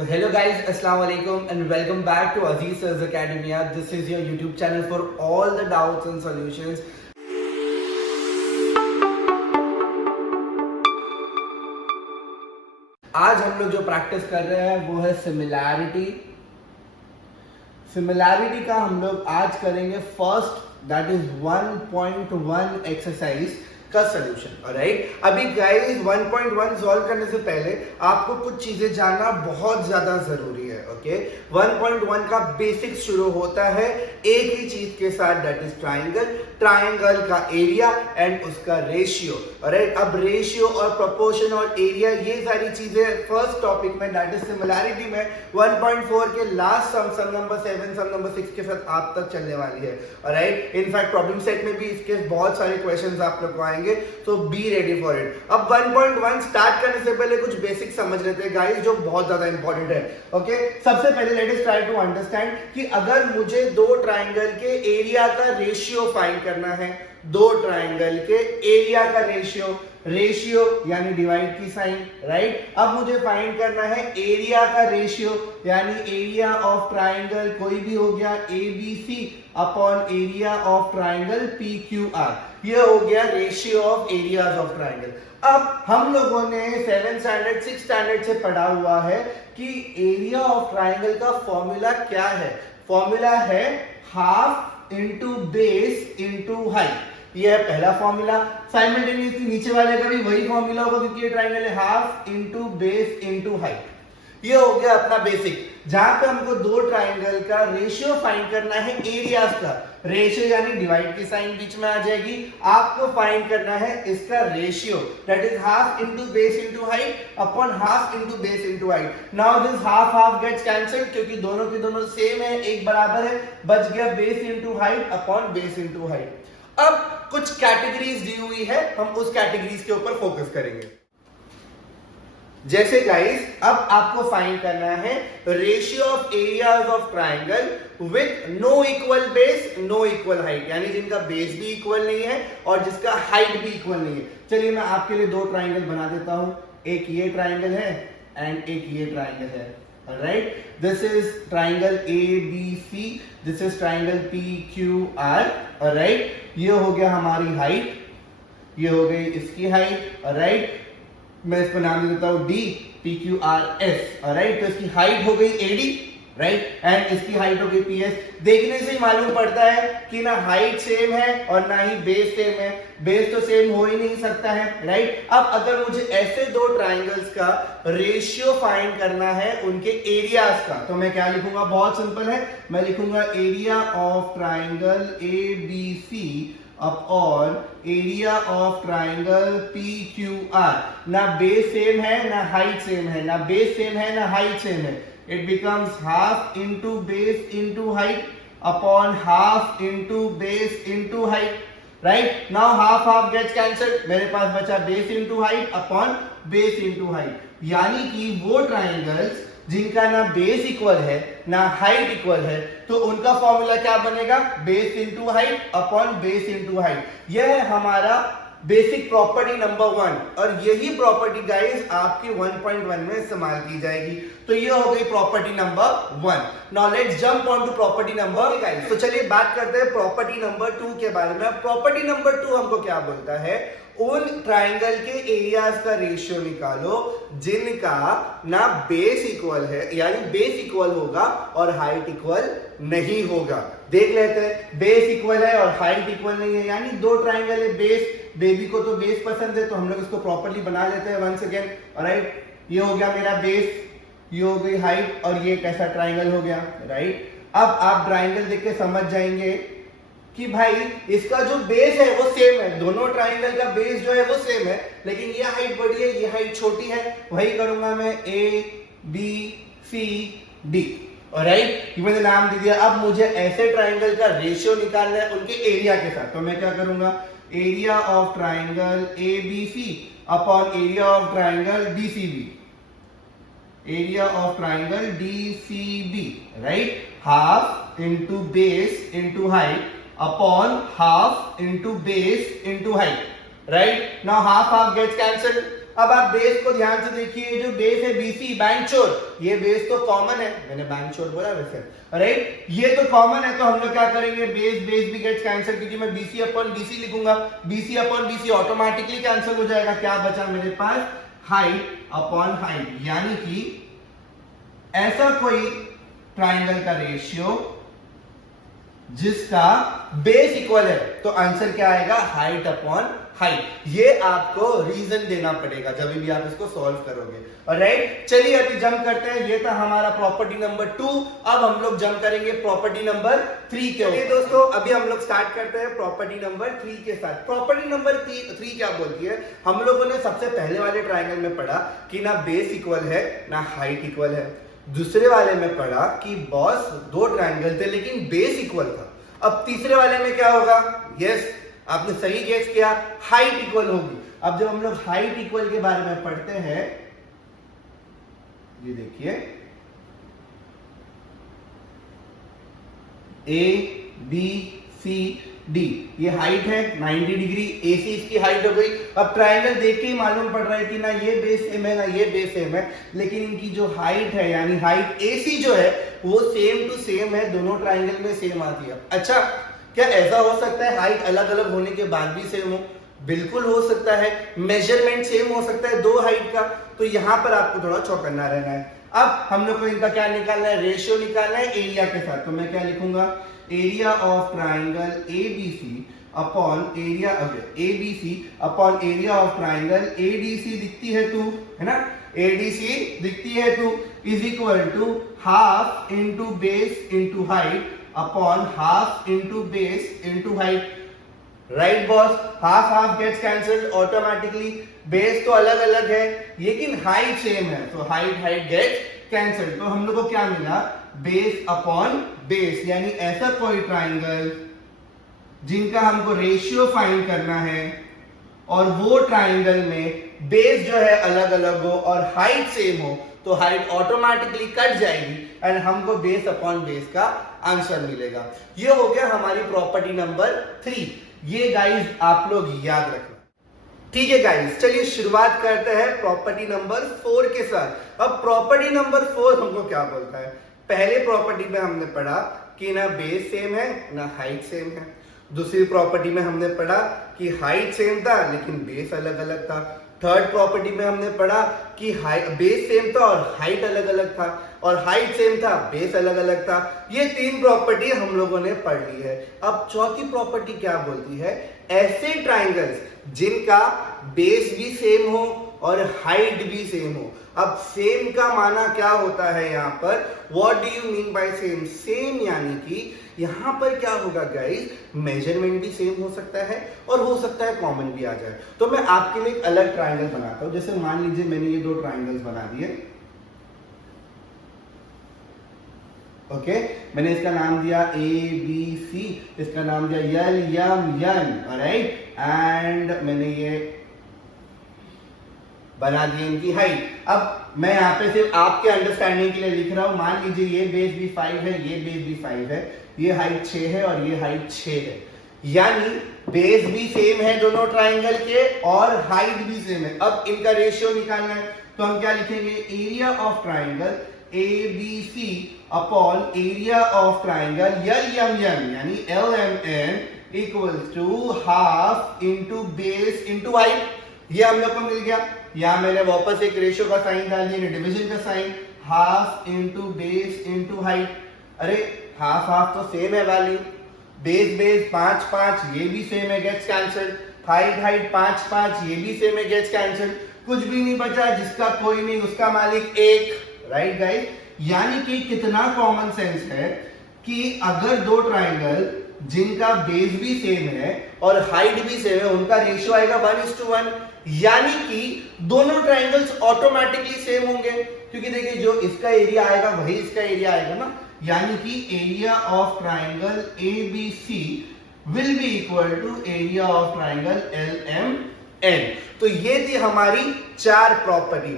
So hello guys, Assalamu alaikum and welcome back to Aziz Sir's Academia. This is your YouTube channel for all the doubts and solutions. आज हम लोग जो practice कर रहे हैं वो है सिमिलैरिटी का हम लोग आज करेंगे फर्स्ट, दैट इज 1.1 एक्सरसाइज का सोल्यूशन। ऑलराइट, अभी गाइस 1.1 सॉल्व करने से पहले आपको कुछ चीजें जानना बहुत ज्यादा जरूरी है। ओके, 1.1 का बेसिक शुरू होता है एक ही चीज के साथ, दैट इज ट्राइंगल का एरिया एंड उसका रेशियो। ऑलराइट, अब रेशियो और प्रोपोर्शन और एरिया ये सारी चीजें फर्स्ट टॉपिक में, दैट इज सिमिलैरिटी में 1.4 के लास्ट सम नंबर 7, सम नंबर 6 के साथ आप तक चलने वाली है। ऑलराइट, इनफैक्ट प्रॉब्लम सेट में भी इसके बहुत सारे क्वेश्चंस आप लोग को आएंगे, तो बी रेडी फॉर इट। अब 1.1 स्टार्ट करने से पहले कुछ बेसिक समझ लेते हैं गाइस, जो बहुत ज्यादा इंपॉर्टेंट है। ओके, सबसे पहले let us try to understand कि अगर मुझे दो ट्राइंगल के एरिया का रेशियो फाइंड करना है, दो ट्राइंगल के एरिया का रेशियो यानी डिवाइड की साइन, राइट। अब मुझे फाइंड करना है एरिया का रेशियो यानी एरिया ऑफ ट्राइंगल कोई भी हो गया ABC upon area of triangle PQR। ये हो गया ratio of areas of triangle. अब हम लोगों ने 7th स्टैंडर्ड 6th स्टैंडर्ड से पढ़ा हुआ है कि एरिया ऑफ ट्राइंगल का फॉर्मूला क्या है। फॉर्मूला है half into base into height. ये है पहला फॉर्मूला। साइमल्टेनियसली नीचे वाले का भी वही फॉर्मूला होगा क्योंकि ये ट्राइंगल है half into base into height. ये हो गया अपना बेसिक, जहां पे हमको दो ट्राइंगल का रेशियो फाइंड करना है एरियाज का। रेशियो यानी डिवाइड की साइन बीच में आ जाएगी, आपको फाइंड करना है इसका ratio, that is half into base into height upon half into base into height. Now this half gets cancelled क्योंकि दोनों के दोनों सेम है, एक बराबर है, बच गया base into height upon base into height. अब कुछ कैटेगरीज दी हुई है, हम उस कैटेगरीज के ऊपर फोकस करेंगे। जैसे गाइस, अब आपको फाइंड करना है ratio of areas of triangle with no equal base no equal height, यानी जिनका बेस भी इक्वल नहीं है और जिसका हाइट भी इक्वल नहीं है। चलिए मैं आपके लिए दो ट्राइंगल बना देता हूं, एक ये ट्राइंगल है एंड एक ये ट्राइंगल है। Alright, this is triangle ABC, this is triangle PQR. Alright, ये हो गया हमारी हाइट, ये हो गई इसकी हाइट। Alright, मैं इसको नाम दे देता हूं D PQRS। Alright, तो इसकी हाइट हो गई AD, राइट, एंड इसकी हाइट हो गई PS। देखने से ही मालूम पड़ता है कि ना हाइट सेम है और ना ही बेस सेम है। बेस तो सेम हो ही नहीं सकता है, राइट। अब अगर मुझे ऐसे दो ट्राइंगल्स का रेशियो फाइंड करना है उनके एरियाज का, तो मैं क्या लिखूंगा, बहुत सिंपल है, मैं लिखूंगा area of triangle ABC upon area of triangle PQR। ना बेस सेम है ना हाइट सेम है, ना बेस सेम है ना हाइट सेम है। It becomes half into base into height upon half into base into height, right? Now half gets cancelled, मेरे पास बचा base into height upon base into height। यानी कि वो ट्राइंगल्स जिनका ना बेस इक्वल है ना हाइट इक्वल है, तो उनका फॉर्मूला क्या बनेगा, base into height upon base into height. यह है हमारा बेसिक प्रॉपर्टी नंबर 1, और यही प्रॉपर्टी गाइस आपकी 1.1 में इस्तेमाल की जाएगी। तो ये हो गई property number 1। Now let's jump on to property number guys. तो चलिए बात करते हैं प्रॉपर्टी नंबर 2 के बारे में। प्रॉपर्टी नंबर 2 हमको क्या बोलता है, उन ट्राइंगल के एरियाज का रेशियो निकालो जिनका ना बेस इक्वल है, यानी बेस इक्वल होगा और हाइट इक्वल नहीं होगा। देख लेते हैं, बेस इक्वल है और हाइट इक्वल नहीं है, यानी दो ट्राइंगल है, बेस, बेबी को तो बेस पसंद है तो हम लोग इसको प्रॉपर्ली बना लेते हैं वंस अगेन। ऑलराइट, ये हो गया मेरा बेस, ये हो गई हाइट और ये कैसा ट्राइंगल हो गया, राइट। अब आप ट्राइंगल देख के समझ जाएंगे कि भाई इसका जो बेस है वो सेम है, दोनों ट्राइंगल का बेस जो है वो सेम है, लेकिन ये हाइट बड़ी है ये हाइट छोटी है। वही करूंगा मैं ABCD। ऑलराइट, ये मैंने नाम दे दिया। अब मुझे ऐसे ट्राइंगल का रेशियो निकालना है उनके एरिया के साथ, तो मैं क्या करूंगा, area of triangle ABC upon area of triangle DCB, area of triangle DCB, right. Half into base into height upon half into base into height, right? Now half gets cancelled। अब आप base को ध्यान से देखिए, जो base है BC bank चोर, ये बेस तो कॉमन है, मैंने बैंक चोर बोला वैसे, राइट, ये तो कॉमन है, तो हम लोग क्या करेंगे, बेस बेस भी गेट्स कैंसिल, क्योंकि मैं BC अपॉन BC लिखूंगा, BC upon BC automatically cancel हो जाएगा। क्या बचा मेरे पास, हाइट अपॉन हाइट, यानी कि ऐसा कोई ट्राइंगल का रेशियो जिसका बेस इक्वल है, तो आंसर क्या आएगा, हाइट अपॉन हाइट। ये आपको रीजन देना पड़ेगा जब भी आप इसको सॉल्व करोगे। ऑलराइट, चलिए अभी जंप करते हैं, ये था हमारा प्रॉपर्टी नंबर 2। अब हम लोग जंप करेंगे प्रॉपर्टी नंबर 3 के ऊपर। दोस्तों अभी हम लोग स्टार्ट करते हैं प्रॉपर्टी नंबर 3 के साथ। प्रॉपर्टी नंबर 3 क्या बोलती है, हम लोगों ने सबसे पहले वाले ट्राइंगल में पढ़ा कि ना बेस इक्वल है ना हाइट इक्वल है। दूसरे वाले में पढ़ा कि बॉस दो ट्राइंगल थे लेकिन बेस इक्वल था। अब तीसरे वाले में क्या होगा, यस आपने सही गेस किया, हाइट इक्वल होगी। अब जब हम लोग हाइट इक्वल के बारे में पढ़ते हैं, ये देखिए ABCD, ये हाइट है 90 डिग्री, AC इसकी हाइट हो गई। अब ट्राइंगल देख के ही मालूम पड़ रहा है कि ना ये बेस सेम है ना ये बेस सेम है, लेकिन इनकी जो हाइट है यानी हाइट AC जो है वो सेम टू सेम है, दोनों ट्राइंगल में सेम आती है। अच्छा, क्या ऐसा हो सकता है हाइट अलग अलग होने के बाद भी सेम हो? बिल्कुल हो सकता है। मेजरमेंट सेम हो सकता है दो हाइट का, तो यहां पर आपको थोड़ा चौकन्ना रहना है। अब हम लोग को इनका क्या निकालना है, रेशियो निकालना है एरिया के साथ। तो मैं क्या लिखूंगा, area of triangle ABC upon area ABC upon area of triangle ADC दिखती है तू, है ना, ADC दिखती है तू, is equal to half into base into height upon half into base into height. Right boss, half half gets cancelled automatically, base तो अलग अलग है लेकिन हाइट सेम है, तो हाइट हाइट गेट्स कैंसिल्ड। तो हम लोग को क्या मिला, बेस अपॉन बेस, यानी ऐसा कोई ट्राइंगल जिनका हमको रेशियो फाइंड करना है और वो ट्राइंगल में बेस जो है अलग अलग हो और हाइट सेम हो, तो हाइट ऑटोमेटिकली कट जाएगी एंड हमको बेस अपॉन बेस का आंसर मिलेगा। ये हो गया हमारी प्रॉपर्टी नंबर 3। ये गाइस आप लोग याद रखना, ठीक है गाइस। चलिए शुरुआत करते हैं प्रॉपर्टी नंबर 4 के साथ। अब प्रॉपर्टी नंबर 4 हमको क्या बोलता है, पहले प्रॉपर्टी में हमने पढ़ा कि ना बेस सेम है ना हाइट सेम है। दूसरी प्रॉपर्टी में हमने पढ़ा कि हाइट सेम था लेकिन बेस अलग अलग था। थर्ड प्रॉपर्टी में हमने पढ़ा कि बेस सेम था और हाइट अलग अलग था, और हाइट सेम था बेस अलग अलग था। ये तीन प्रॉपर्टी हम लोगों ने पढ़ ली है। अब चौथी प्रॉपर्टी क्या बोलती है, ऐसे ट्राइंगल्स जिनका बेस भी सेम हो और हाइट भी सेम हो। अब सेम का माना क्या होता है यहाँ पर, what do you mean by same, same यानी कि यहां पर क्या होगा गाइस, मेजरमेंट भी सेम हो सकता है और हो सकता है कॉमन भी आ जाए। तो मैं आपके लिए एक अलग ट्राइंगल बनाता हूं। जैसे मान लीजिए मैंने ये दो ट्राइंगल्स बना दिए, ओके, मैंने इसका नाम दिया ABC, इसका नाम दिया LMN, ऑलराइट, एंड मैंने ये बना दी इनकी हाइट। अब मैं यहाँ पे सिर्फ आपके अंडरस्टैंडिंग के लिए लिख रहा हूं। मान लीजिए ये बेस भी 5 है, ये बेस भी 5 है, ये हाइट 6 है और ये हाइट 6 है, यानी बेस भी सेम है दोनों ट्राइंगल के और हाइट भी सेम है। अब इनका रेशियो निकालना है, तो हम क्या लिखेंगे, area of triangle ABC upon area of triangle LMN यानी LMN equals to half into base into height. ये हम लोग को मिल गया। यहां मैंने वापस एक रेशियो का साइन डाल दिया, डिवीजन का sign, half into base into height. अरे हाफ हाफ तो सेम है वैल्यू, बेस बेस 5 5 ये भी सेम है, गेट्स कैंसिल्ड। हाइट हाइट 5 5 ये भी सेम है, गेट्स कैंसिल्ड। कुछ भी नहीं बचा, जिसका कोई नहीं उसका मालिक एक, राइट गाइस। यानी कि कितना कॉमन सेंस है कि अगर दो ट्राइंगल जिनका बेस भी सेम है और हाइट भी सेम है, उनका रेशियो आएगा 1:1, यानी कि दोनों ट्राइंगल्स ऑटोमेटिकली सेम होंगे, क्योंकि देखिए जो इसका एरिया आएगा वही इसका एरिया आएगा ना, यानी कि area of triangle ABC will be equal to area of triangle LMN। तो ये थी हमारी 4 प्रॉपर्टी।